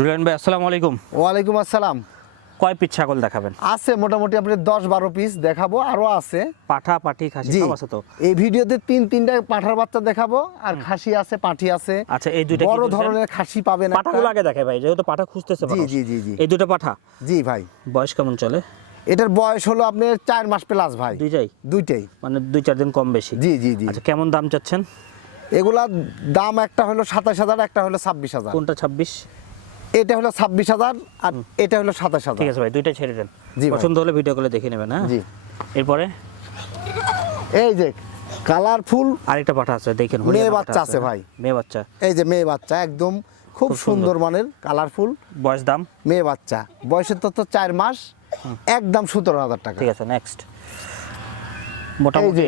রুলেন ভাই আসসালামু আলাইকুম। ওয়ালাইকুম আসসালাম। কয় পিস ছাগল দেখাবেন? আছে মোটামুটি আপনি 10-12 পিস দেখাবো, আরো আছে পাঠা পাঠি খাসি জি সব আছে তো? এই ভিডিওতে তিনটা পাঠার বাচ্চা দেখাবো, আর খাসি আছে, পাঠি আছে। আচ্ছা, এই দুইটা বড় ধরনের খাসি পাবেন একটা। পাঠাগুলো আগে দেখাই ভাই, যেহেতু পাঠা খুঁজতেছে জি মানুষ। জি জি জি এই দুটো পাঠা জি ভাই, বয়স কেমন চলে? এটার বয়স হলো আপনার 4 মাস প্লাস ভাই। দুইটাই মানে 2-4 দিন কম বেশি। জি জি জি। আচ্ছা, কেমন দাম চাচ্ছেন? এগুলা দাম একটা হলো 27,000, একটা হলো 26,000। কোনটা 26? এটা হলো 26,000 আর এটা হলো 27,000। ঠিক আছে ভাই, দুইটা ছেড়ে দেন। জি ভাই। পছন্দ হলে ভিডিও কলে দেখে নেবেন। হ্যাঁ জি। এরপরে এই যে কালারফুল আরেকটা পাঠা আছে, দেখেন মেয়ে বাচ্চা আছে ভাই। মেয়ে বাচ্চা। এই যে মেয়ে বাচ্চা একদম খুব সুন্দর মানের কালারফুল বয়স দাম? মেয়ে বাচ্চা বয়সের তো 4 মাস, একদম 17,000 টাকা। ঠিক আছে, নেক্সট। মোটামুটি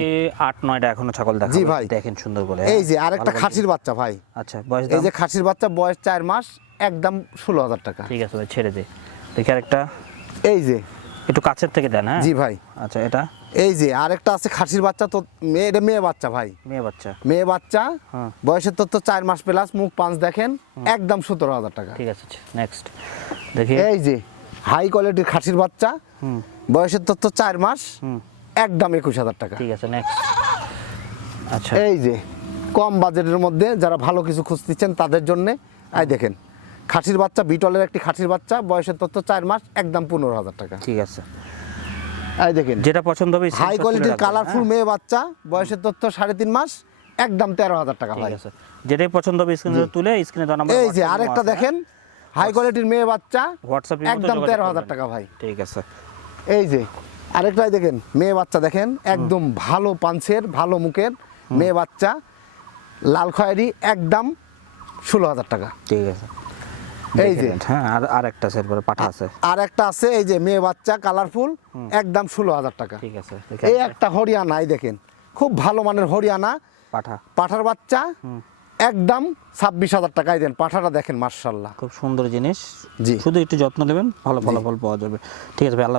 8-9টা এখনো ছাগল দেখাবো। জি ভাই। দেখেন সুন্দর করে। এই যে আরেকটা খাসির বাচ্চা ভাই। আচ্ছা, বয়স এই দাম? যে খাসির বাচ্চা বয়স 4 মাস, একদম 16,000 টাকা। ঠিক আছে ভাই, ছেড়ে দে। দেখি আরেকটা, এই যে একটু কাছের থেকে দেন। হ্যাঁ জি ভাই। আচ্ছা, এটা এই যে আরেকটা আছে খাসির বাচ্চা, তো এটা মেয়ে বাচ্চা ভাই। মেয়ে বাচ্চা। মেয়ে বাচ্চা হ্যাঁ। বয়সের তো 4 মাস প্লাস, মুখ পাঁচ দেখেন, একদম 17,000 টাকা। ঠিক আছে, নেক্সট দেখি। এই যে হাই কোয়ালিটির খাসির বাচ্চা, হুম বয়সের তো 4 মাস, হুম একদম 21,000 টাকা। ঠিক আছে, নেক্সট। আচ্ছা, এই যে কম বাজেটের মধ্যে যারা ভালো কিছু খুঁজতেছেন তাদের জন্য এই দেখেন খাসির বাচ্চা, বিটলের একটি খাসির বাচ্চা, বয়সের তথ্য 4 মাস, একদম 15,000 টাকা। ঠিক আছে, এই দেখেন যেটা পছন্দ হবে হাই কোয়ালিটির কালারফুল মেয়ে বাচ্চা, বয়সের তথ্য 3.5 মাস, একদম 13,000 টাকা ভাই। ঠিক আছে, যেটাই পছন্দ হবে স্ক্রিনে তুলে স্ক্রিনে দেওয়া নাম্বার। এই যে আরেকটা দেখেন হাই কোয়ালিটির মেয়ে বাচ্চা, হোয়াটসঅ্যাপে একদম 13,000 টাকা ভাই। ঠিক আছে, এই যে আরেকটাই দেখেন মেয়ে বাচ্চা, দেখেন একদম ভালো পাঞ্চের, ভালো মুখের মেয়ে বাচ্চা, লাল খয়েরি, একদম 16,000 টাকা। ঠিক আছে। এই যে হ্যাঁ, আর একটা সেট করে পাঠা আছে। আর একটা আছে, এই যে মেয়ে বাচ্চা কালারফুল, একদম 16,000 টাকা। ঠিক আছে, এই একটা হরিয়ানা, এই দেখেন খুব ভালো মানের হরিয়ানা পাঠা, পাঠার বাচ্চা, একদম 26,000 টাকায় দেন। পাঠাটা দেখেন মাশাআল্লাহ, খুব সুন্দর জিনিস। জি। শুধু একটু যত্ন নেবেন, ভালো ফলাফল পাওয়া যাবে। ঠিক আছে ভাই, আল্লাহ